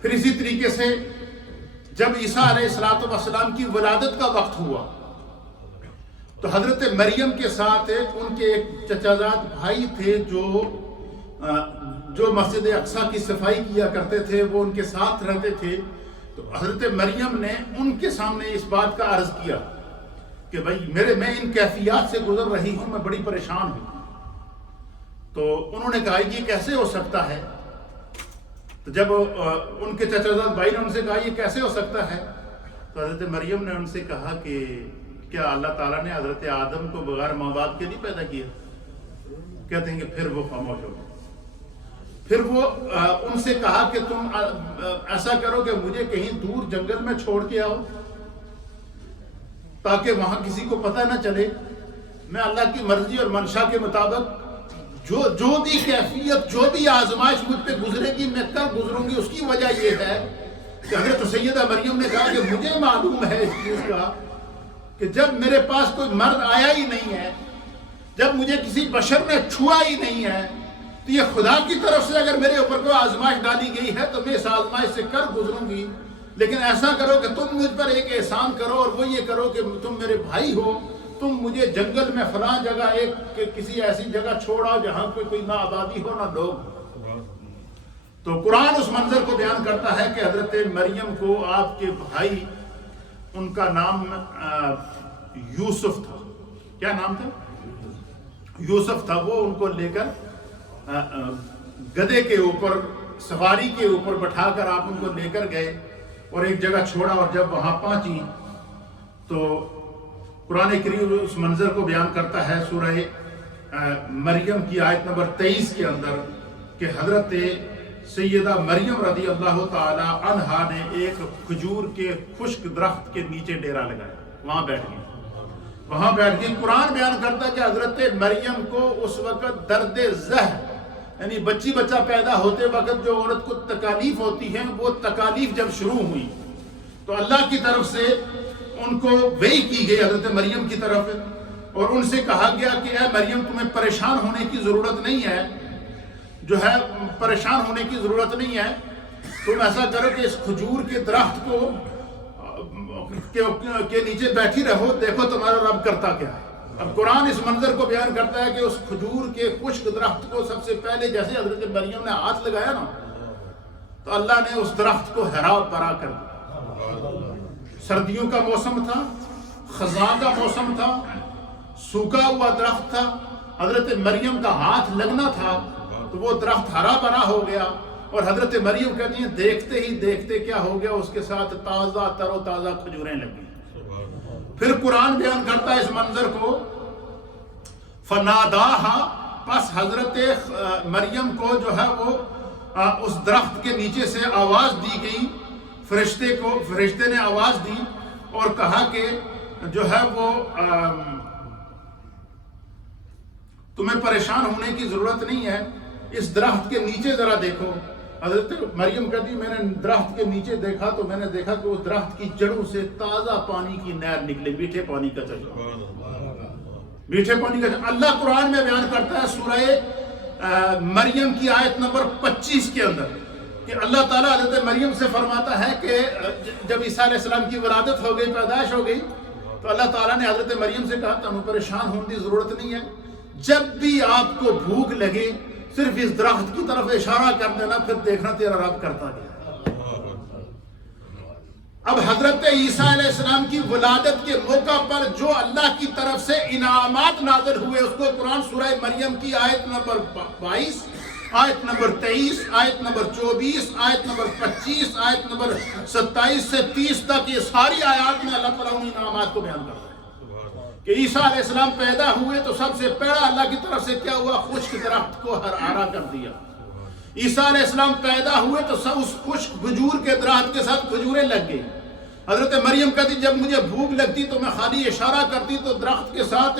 پھر اسی طریقے سے جب عیسیٰ علیہ السلام کی ولادت کا وقت ہوا تو حضرت مریم کے ساتھ ان کے ایک چچا زاد بھائی تھے جو مسجد اقصیٰ کی صفائی کیا کرتے تھے، وہ ان کے ساتھ رہتے تھے۔ تو حضرت مریم نے ان کے سامنے اس بات کا عرض کیا کہ بھائی میں ان کیفیات سے گزر رہی ہوں، میں بڑی پریشان ہوں۔ تو انہوں نے کہا یہ کیسے ہو سکتا ہے؟ تو جب ان کے چچا زاد بھائی نے ان سے کہا یہ کیسے ہو سکتا ہے، تو حضرت مریم نے ان سے کہا کہ کیا اللہ تعالیٰ نے حضرت آدم کو بغیر ماں باپ کے نہیں پیدا کیا؟ کہتے ہیں کہ پھر وہ خاموش ہو گئے۔ پھر وہ ان سے کہا کہ تم ایسا کرو کہ مجھے کہیں دور جنگل میں چھوڑ کے آؤ تاکہ وہاں کسی کو پتہ نہ چلے، میں اللہ کی مرضی اور منشا کے مطابق جو بھی کیفیت، جو بھی آزمائش مجھ پہ گزرے گی میں کر گزروں گی۔ اس کی وجہ یہ ہے کہ حضرت سیدہ مریم نے کہا کہ مجھے معلوم ہے اس چیز کا کہ جب میرے پاس کوئی مرد آیا ہی نہیں ہے، جب مجھے کسی بشر نے چھوا ہی نہیں ہے، تو یہ خدا کی طرف سے اگر میرے اوپر کوئی آزمائش ڈالی گئی ہے تو میں اس آزمائش سے کر گزروں گی۔ لیکن ایسا کرو کہ تم مجھ پر ایک احسان کرو، اور وہ یہ کرو کہ تم میرے بھائی ہو، تم مجھے جنگل میں فلاں جگہ کسی ایسی جگہ چھوڑا جہاں کوئی نہ آبادی ہو نہ لوگ ہو۔ تو قرآن اس منظر کو بیان کرتا ہے کہ حضرت مریم کو آپ کے بھائی، ان کا نام یوسف تھا، کیا نام تھا؟ یوسف تھا، وہ ان کو لے کر گدھے کے اوپر، سواری کے اوپر بٹھا کر آپ ان کو لے کر گئے اور ایک جگہ چھوڑا، اور جب وہاں پہنچی تو قرآن کریم اس منظر کو بیان کرتا ہے سورہ مریم کی آیت نمبر 23 کے اندر کہ حضرت سیدہ مریم رضی اللہ تعالی عنہا نے ایک کھجور کے خشک درخت کے نیچے ڈیرا لگایا، وہاں بیٹھ گئی۔ قرآن بیان کرتا ہے کہ حضرت مریم کو اس وقت درد زہر، یعنی بچہ پیدا ہوتے وقت جو عورت کو تکالیف ہوتی ہیں، وہ تکالیف جب شروع ہوئی تو اللہ کی طرف سے ان کو وحی کی گئی حضرت مریم کی طرف، اور ان سے کہا گیا کہ اے مریم تمہیں پریشان ہونے کی ضرورت نہیں ہے، پریشان ہونے کی ضرورت نہیں ہے، تم ایسا کرو کہ اس کھجور کے درخت کے نیچے بیٹھی رہو، دیکھو تمہارا رب کرتا کیا ہے۔ اب قرآن اس منظر کو بیان کرتا ہے کہ اس کھجور کے خشک درخت کو سب سے پہلے جیسے حضرت مریم نے ہاتھ لگایا نا، تو اللہ نے اس درخت کو ہرا بھرا کر دیا۔ سردیوں کا موسم تھا، خزاں کا موسم تھا، سوکھا ہوا درخت تھا، حضرت مریم کا ہاتھ لگنا تھا تو وہ درخت ہرا بھرا ہو گیا، اور حضرت مریم کہتی ہیں دیکھتے ہی دیکھتے کیا ہو گیا، اس کے ساتھ تازہ تر و تازہ کھجوریں لگی۔ پھر قرآن بیان کرتا ہے اس منظر کو فناداہا، پس حضرت مریم کو جو ہے وہ اس درخت کے نیچے سے آواز دی گئی، فرشتے نے آواز دی اور کہا کہ جو ہے وہ تمہیں پریشان ہونے کی ضرورت نہیں ہے، اس درخت کے نیچے ذرا دیکھو۔ حضرت مریم کہتی میں نے درخت کے نیچے دیکھا تو میں نے دیکھا کہ اس درخت کی جڑوں سے تازہ پانی کی نہر نکلے، میٹھے پانی کا چشمہ، میٹھے پانی کا چشمہ۔ اللہ قرآن میں بیان کرتا ہے سورہ مریم کی آیت نمبر 25 کے اندر کہ اللہ تعالیٰ حضرت مریم سے فرماتا ہے کہ جب عیسیٰ علیہ السلام کی ولادت ہو گئی، پیدائش ہو گئی، تو اللہ تعالیٰ نے حضرت مریم سے کہا تمہیں پریشان ہونے کی ضرورت نہیں ہے، جب بھی آپ کو بھوک لگے صرف اس درخت کی طرف اشارہ کر دینا، پھر دیکھنا تیرا رب کرتا گیا۔ اب حضرت عیسیٰ علیہ السلام کی ولادت کے موقع پر جو اللہ کی طرف سے انعامات نازل ہوئے اس کو قرآن سورہ مریم کی آیت نمبر 22، آیت نمبر 23، آیت نمبر 24، آیت نمبر 25، آیت نمبر 27 سے 30 تک، یہ ساری آیات میں اللہ تعالیٰ ان انعامات کو بیان کرتا ہے کہ عیسیٰ علیہ السلام پیدا ہوئے تو سب سے پہلا اللہ کی طرف سے کیا ہوا، خشک درخت کو ہرا کر دیا۔ عیسیٰ علیہ السلام پیدا ہوئے تو سب اس خشک کھجور کے درخت کے ساتھ کھجوریں لگ گئی۔ حضرت مریم کہتی جب مجھے بھوک لگتی تو میں خالی اشارہ کرتی تو درخت کے ساتھ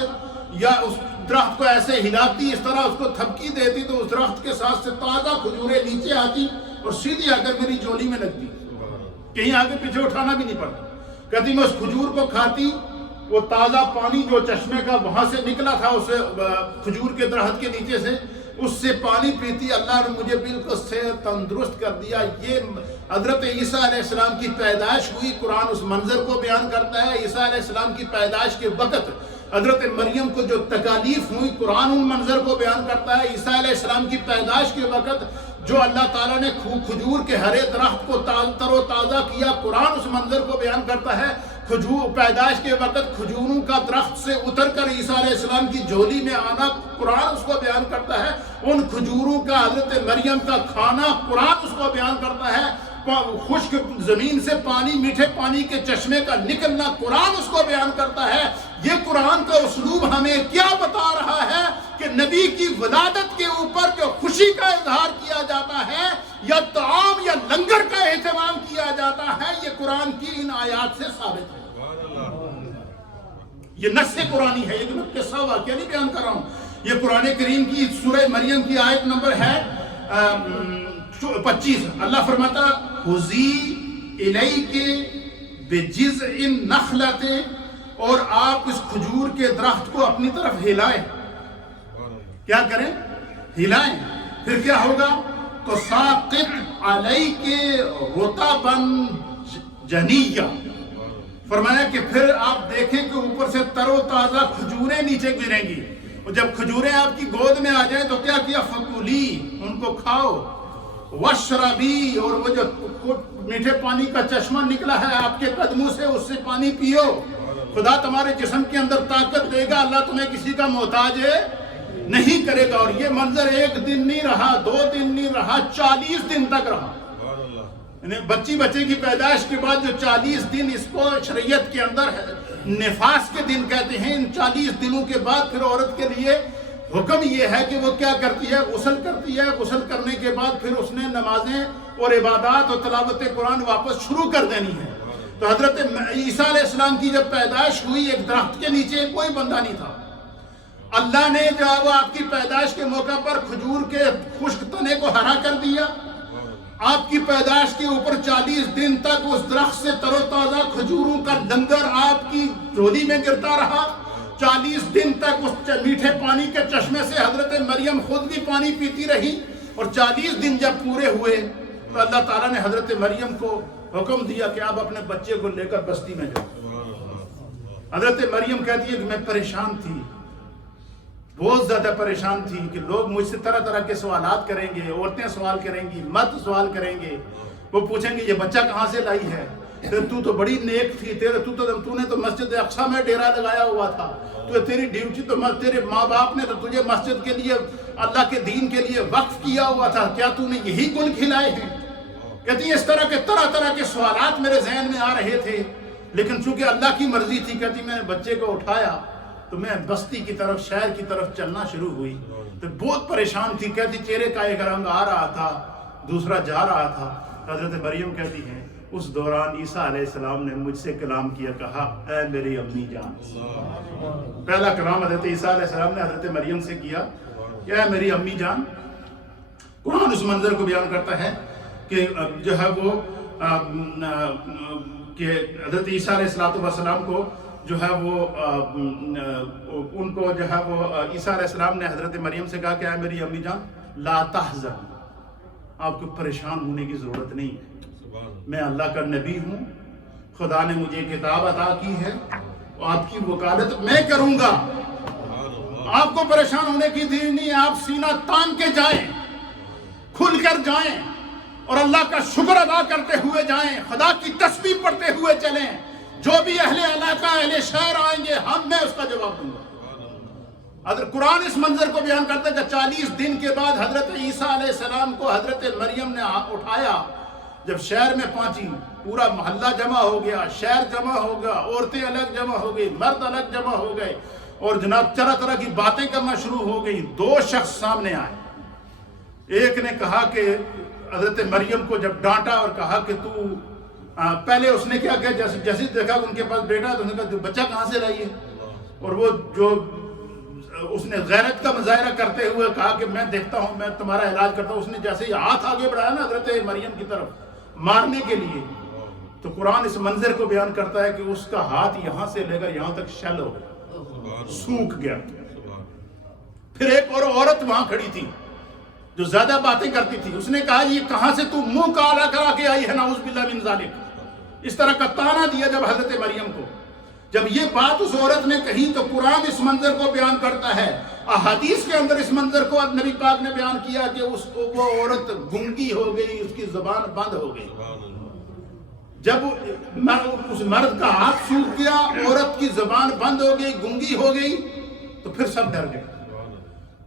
یا اس درخت کو ایسے ہلاتی، اس طرح اس کو تھپکی دیتی تو اس درخت کے ساتھ سے تازہ کھجوریں نیچے آتی اور سیدھی آ کر میری جولی میں لگتی، کہیں آگے پیچھے اٹھانا بھی نہیں پڑتا۔ کہتی میں اس کھجور کو کھاتی، وہ تازہ پانی جو چشمے کا وہاں سے نکلا تھا اس کھجور کے درخت کے نیچے سے، اس سے پانی پیتی، اللہ نے مجھے بالکل صحت تندرست کر دیا۔ یہ حضرت عیسیٰ علیہ السلام کی پیدائش ہوئی، قرآن اس منظر کو بیان کرتا ہے۔ عیسیٰ علیہ السلام کی پیدائش کے وقت حضرت مریم کو جو تکالیف ہوئی قرآن ان منظر کو بیان کرتا ہے۔ عیسیٰ علیہ السلام کی پیدائش کے وقت جو اللہ تعالیٰ نے کھجور کے ہرے درخت کو تر و تازہ کیا، قرآن اس منظر کو بیان کرتا ہے۔ پیدائش کے وقت کھجوروں کا درخت سے اتر کر عیسیٰ علیہ السلام کی جھولی میں آنا، قرآن اس کو بیان کرتا ہے۔ ان کھجوروں کا حضرت مریم کا کھانا، قرآن اس کو بیان کرتا ہے۔ خشک زمین سے پانی، میٹھے پانی کے چشمے کا نکلنا، قرآن اس کو بیان کرتا ہے۔ یہ قرآن کا اسلوب ہمیں کیا بتا رہا ہے کہ نبی کی ولادت کے اوپر جو خوشی کا اظہار کیا جاتا ہے یا طعام یا لنگر کا اہتمام کیا جاتا ہے، یہ قرآن کی ان آیات سے ثابت ہے۔ یہ نص قرآنی ہے، یہ میں قصہ واقعہ نہیں بیان کر رہا ہوں۔ یہ قرآن کریم کی سورہ مریم کی آیت نمبر ہے 25۔ اللہ فرماتا خذی الیک بجذع النخلۃ، اور آپ اس کھجور کے درخت کو اپنی طرف ہلائیں۔ کیا کریں؟ ہلائیں۔ پھر کیا ہوگا؟ تو ساقط علیک رطبا جنیہ، فرمایا کہ پھر آپ دیکھیں کہ اوپر سے تر و تازہ کھجوریں نیچے گریں گی، اور جب کھجوریں آپ کی گود میں آ جائیں تو کیا کیا؟ فکلی، ان کو کھاؤ، وشربی، اور وہ جو میٹھے پانی کا چشمہ نکلا ہے آپ کے قدموں سے اس سے پانی پیو۔ خدا تمہارے جسم کے اندر طاقت دے گا، اللہ تمہیں کسی کا محتاج نہیں کرے گا۔ اور یہ منظر ایک دن نہیں رہا، 2 دن نہیں رہا، 40 دن تک رہا۔ بچے کی پیدائش کے بعد جو 40 دن، اس کو شریعت کے اندر نفاس کے دن کہتے ہیں، ان 40 دنوں کے بعد پھر عورت کے لیے حکم یہ ہے کہ وہ کیا کرتی ہے؟ غسل کرتی ہے۔ غسل کرنے کے بعد پھر اس نے نمازیں اور عبادات اور تلاوت قرآن واپس شروع کر دینی ہے۔ تو حضرت عیسیٰ علیہ السلام کی جب پیدائش ہوئی، ایک درخت کے نیچے کوئی بندہ نہیں تھا۔ اللہ نے جب آپ کی پیدائش کے موقع پر کھجور کے خشک تنے کو ہرا کر دیا، آپ کی پیدائش کے اوپر 40 دن تک اس درخت سے تر و تازہ کھجوروں کا لنگر آپ کی جھولی میں گرتا رہا۔ 40 دن تک اس میٹھے پانی کے چشمے سے حضرت مریم خود بھی پانی پیتی رہی، اور 40 دن جب پورے ہوئے تو اللہ تعالیٰ نے حضرت مریم کو حکم دیا کہ آپ اپنے بچے کو لے کر بستی میں جاؤ۔ حضرت مریم کہتی ہے کہ میں پریشان تھی، بہت زیادہ پریشان تھی کہ لوگ مجھ سے طرح طرح کے سوالات کریں گے، عورتیں سوال کریں گی، مرد سوال کریں گے، وہ پوچھیں گے یہ بچہ کہاں سے لائی ہے، پھر تو بڑی نیک تھی، تو نے تو مسجد اقصیٰ میں ڈیرا لگایا ہوا تھا، تو تیری ڈیوٹی تو تیرے ماں باپ نے تو تجھے مسجد کے لیے، اللہ کے دین کے لیے وقف کیا ہوا تھا، کیا تو نے یہی گل کھلائے ہیں؟ کہتی اس طرح کے سوالات میرے ذہن میں آ رہے تھے، لیکن چونکہ اللہ کی مرضی تھی، کہتی میں نے بچے کو اٹھایا تو میں بستی کی طرف شہر کی طرف چلنا شروع ہوئی تو بہت پریشان تھی. کہتی چہرے کا ایک رنگ آ رہا تھا دوسرا جا رہا تھا. حضرت مریم کہتی ہیں اس دوران عیسیٰ علیہ السلام نے مجھ سے کلام کیا, کہا اے میری امی جان. پہلا کلام حضرت عیسیٰ علیہ السلام نے حضرت مریم سے کیا کہ اے میری امی جان. قرآن اس منظر کو بیان کرتا ہے کہ جو ہے وہ کہ حضرت عیسیٰ علیہ السلام کو جو ہے وہ ان کو جو ہے وہ عیسیٰ علیہ السلام نے حضرت مریم سے کہا کہ اے میری امی جان لا تحزن, آپ کو پریشان ہونے کی ضرورت نہیں ہے, میں اللہ کا نبی ہوں, خدا نے مجھے کتاب عطا کی ہے, آپ کی وکالت میں کروں گا, آپ کو پریشان ہونے کی دیر نہیں ہے. آپ سینہ تان کے جائیں, کھل کر جائیں اور اللہ کا شکر ادا کرتے ہوئے جائیں, خدا کی تسبیح پڑھتے ہوئے چلیں. جو بھی اہل علاقہ اہل شہر آئیں گے میں اس کا جواب دوں گا. حضرت قرآن اس منظر کو بیان کرتا ہے کہ 40 دن کے بعد حضرت عیسیٰ علیہ السلام کو حضرت مریم نے اٹھایا. جب شہر میں پہنچی پورا محلہ جمع ہو گیا, شہر جمع ہو گیا, عورتیں الگ جمع ہو گئی, مرد الگ جمع ہو گئے اور جناب طرح طرح کی باتیں کرنا شروع ہو گئی. 2 شخص سامنے آئے. ایک نے کہا کہ حضرت مریم کو جب ڈانٹا اور کہا کہ تو پہلے اس نے کیا کیا, جیسے دیکھا ان کے پاس بیٹا تو انہوں نے کہا بچہ کہاں سے لائی ہے, اور وہ جو اس نے غیرت کا مظاہرہ کرتے ہوئے کہا کہ میں دیکھتا ہوں, میں تمہارا علاج کرتا ہوں. اس نے جیسے ہی ہاتھ آگے بڑھایا نا حضرت مریم کی طرف مارنے کے لیے, تو قرآن اس منظر کو بیان کرتا ہے کہ اس کا ہاتھ یہاں سے لے کر یہاں تک شل ہو گیا, سوکھ گیا. پھر ایک اور عورت وہاں کھڑی تھی جو زیادہ باتیں کرتی تھی. اس نے کہا یہ کہاں سے تو منہ کالا کرا کے آئی ہے, نعوذ باللہ من ذالک. اس طرح کا طعنہ دیا جب حضرت مریم کو. جب یہ بات اس عورت نے کہی تو قرآن اس منظر کو بیان کرتا ہے. احادیث کے اندر اس منظر کو نبی پاک نے بیان کیا کہ وہ عورت گنگی ہو گئی, اس کی زبان بند ہو گئی. جب اس مرد کا ہاتھ سوکھ گیا, عورت کی زبان بند ہو گئی, گنگی ہو گئی, تو پھر سب ڈر گئے.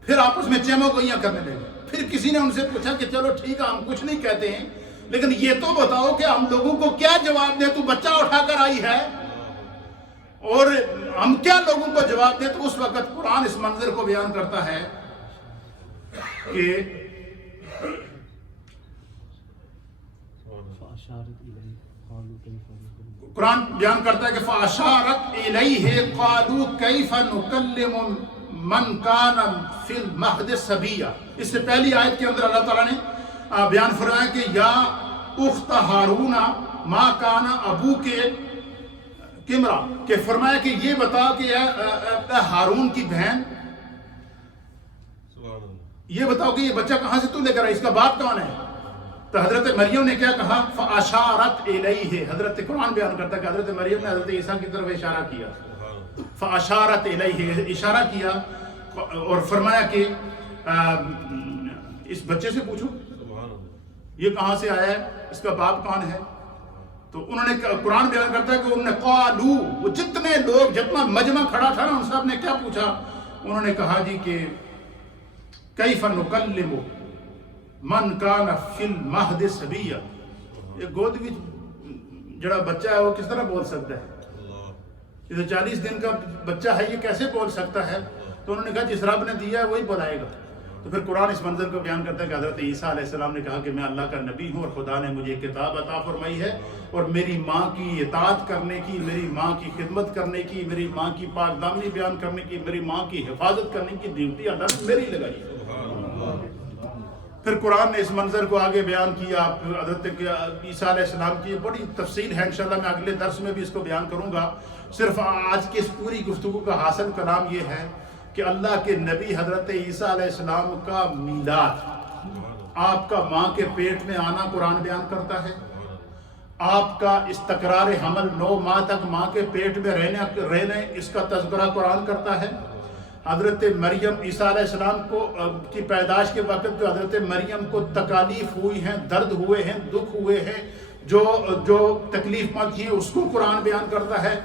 پھر آپس میں چیمو گوئیاں کرنے لگے. پھر کسی نے ان سے پوچھا کہ چلو ٹھیک ہے ہم کچھ نہیں کہتے ہیں, لیکن یہ تو بتاؤ کہ ہم لوگوں کو کیا جواب دیں, تو بچہ اٹھا کر آئی ہے اور ہم کیا لوگوں کو جواب دیں. تو اس وقت قرآن اس منظر کو بیان کرتا ہے کہ قرآن بیان کرتا ہے کہ فَأَشَارَتْ إِلَيْهِ قَالُوا كَيْفَ نُكَلِّمُ مَنْ كَانَ فِي الْمَهْدِ صَبِيًّا. اس سے پہلی آیت کے اندر اللہ تعالیٰ نے بیان فرمایا کہ یا اخت ہارون ما کان ابو کے کمرا, کہ فرمایا کہ یہ بتا کہ ہارون کی بہن, یہ بتاؤ کہ یہ بچہ کہاں سے تو لے کر آئی, اس کا باپ کون ہے. تو حضرت مریم نے کیا کہا, فَأَشَارَتْ إِلَيْهِ. حضرت قرآن بیان کرتا ہے کہ حضرت مریم نے حضرت عیسیٰ کی طرف اشارہ کیا. فَأَشَارَتْ إِلَيْهِ, اشارہ کیا اور فرمایا کہ اس بچے سے پوچھو یہ کہاں سے آیا ہے, اس کا باپ کون ہے. تو انہوں نے قرآن بیان کرتا ہے کہ انہوں نے قالو, وہ جتنے لوگ جتنا مجمع کھڑا تھا نا ان سب نے کیا پوچھا, انہوں نے کہا جی کہ کیف نکلم من کان فی المہد صبیا. یہ گود میں جڑا بچہ ہے وہ کس طرح بول سکتا ہے, یہ تو 40 دن کا بچہ ہے, یہ کیسے بول سکتا ہے. تو انہوں نے کہا جس رب نے دیا ہے وہی بلائے گا. تو پھر قرآن اس منظر کو بیان کرتا ہے کہ حضرت عیسیٰ علیہ السلام نے کہا کہ میں اللہ کا نبی ہوں اور خدا نے مجھے کتاب عطا فرمائی ہے, اور میری ماں کی اطاعت کرنے کی, میری ماں کی خدمت کرنے کی, میری ماں کی پاک دامنی بیان کرنے کی, میری ماں کی حفاظت کرنے کی ڈیوٹی اللہ نے میری لگائی. پھر قرآن نے اس منظر کو آگے بیان کیا. حضرت عیسیٰ علیہ السلام کی بڑی تفصیل ہے, انشاءاللہ میں اگلے درس میں بھی اس کو بیان کروں گا. صرف آج کی اس پوری گفتگو کا حاصل کلام یہ ہے کہ اللہ کے نبی حضرت عیسیٰ علیہ السلام کا میلاد, آپ کا ماں کے پیٹ میں آنا قرآن بیان کرتا ہے. آپ کا استقرار حمل 9 ماہ تک ماں کے پیٹ میں رہنے اس کا تذکرہ قرآن کرتا ہے. حضرت مریم عیسیٰ علیہ السلام کی پیدائش کے وقت جو حضرت مریم کو تکالیف ہوئی ہیں, درد ہوئے ہیں, دکھ ہوئے ہیں, جو تکلیف مند ہیں, اس کو قرآن بیان کرتا ہے.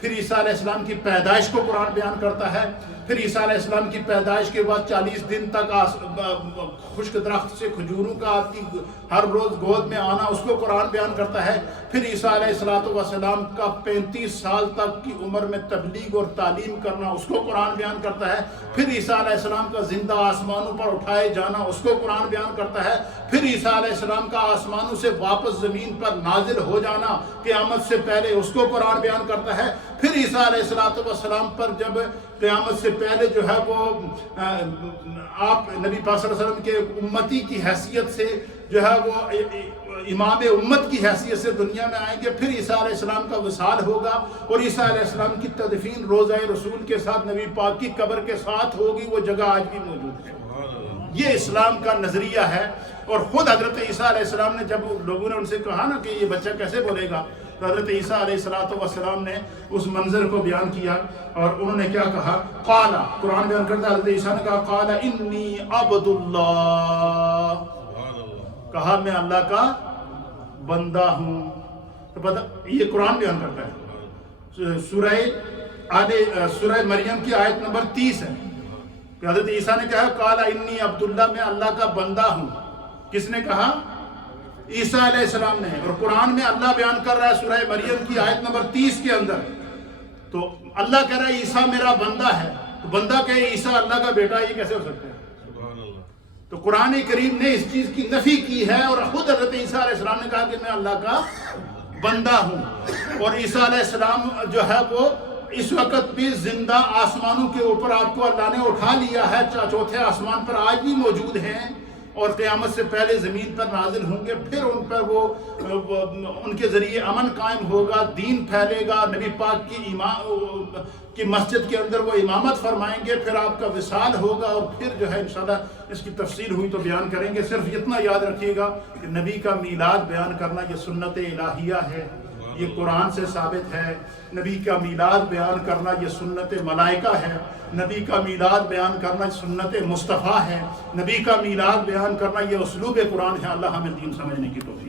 پھر عیسیٰ علیہ السلام کی پیدائش کو قرآن بیان کرتا ہے، پھر عیسیٰ علیہ السلام کی پیدائش کے بعد 40 دن تک خشک درخت سے کھجوروں کا آپ کی ہر روز گود میں آنا، اس کو قرآن بیان کرتا ہے، پھر عیسیٰ علیہ السلام کا 35 سال تک کی عمر میں تبلیغ اور تعلیم کرنا، اس کو قرآن بیان کرتا ہے، پھر عیسیٰ علیہ السلام کا زندہ آسمانوں پر اٹھائے جانا، اس کو قرآن بیان کرتا ہے، پھر عیسیٰ علیہ السلام کا آسمانوں سے واپس زمین پر نازل ہو جانا قیامت سے پہلے، اس کو قرآن بیان کرتا ہے، پھر عیسیٰ علیہ السلام پر جب قیامت سے پہلے جو ہے وہ آپ نبی پاک صلی اللہ علیہ وسلم کے امتی کی حیثیت سے جو ہے وہ امام امت کی حیثیت سے دنیا میں آئیں گے، پھر عیسیٰ علیہ السلام کا وصال ہوگا اور عیسیٰ علیہ السلام کی تدفین روضہ رسول کے ساتھ نبی پاک کی قبر کے ساتھ ہوگی، وہ جگہ آج بھی موجود ہے۔ یہ اسلام کا نظریہ ہے۔ اور خود حضرت عیسیٰ علیہ السلام نے جب لوگوں نے ان سے کہا نا کہ یہ بچہ کیسے بولے گا، تو حضرت عیسیٰ علیہ السلام نے اس منظر کو بیان کیا اور انہوں نے کیا کہا، قال، قرآن بیان کرتا ہے حضرت عیسیٰ نے کہا قال انی عبد اللہ، کہا میں اللہ کا بندہ ہوں۔ تو پتہ یہ قرآن بیان کرتا ہے، سورہ مریم کی آیت نمبر 30 ہے کہ حضرت عیسیٰ نے کہا قال انی عبداللہ، میں اللہ کا بندہ ہوں۔ کس نے کہا؟ عیسیٰ علیہ السلام نے۔ اور قرآن میں اللہ بیان کر رہا ہے سورہ مریم کی آیت نمبر 30 کے اندر، تو اللہ کہہ رہا ہے عیسیٰ میرا بندہ ہے، تو بندہ کہے عیسیٰ اللہ کا بیٹا، یہ کیسے ہو سکتا ہے؟ تو قرآن کریم نے اس چیز کی نفی کی ہے، اور خود حضرت عیسیٰ علیہ السلام نے کہا کہ میں اللہ کا بندہ ہوں۔ اور عیسیٰ علیہ السلام جو ہے وہ اس وقت بھی زندہ آسمانوں کے اوپر آپ کو اللہ نے اٹھا لیا ہے، چوتھے آسمان پر آج بھی موجود ہیں، اور قیامت سے پہلے زمین پر نازل ہوں گے، پھر ان پر وہ ان کے ذریعے امن قائم ہوگا، دین پھیلے گا، نبی پاک کی مسجد کے اندر وہ امامت فرمائیں گے، پھر آپ کا وصال ہوگا، اور پھر جو ہے انشاءاللہ اس کی تفصیل ہوئی تو بیان کریں گے۔ صرف اتنا یاد رکھیے گا کہ نبی کا میلاد بیان کرنا یہ سنت الہیہ ہے، یہ قرآن سے ثابت ہے۔ نبی کا میلاد بیان کرنا یہ سنت ملائکہ ہے، نبی کا میلاد بیان کرنا سنت مصطفیٰ ہے، نبی کا میلاد بیان کرنا یہ اسلوب قرآن ہے۔ اللہ ہمیں دین سمجھنے کی توفیق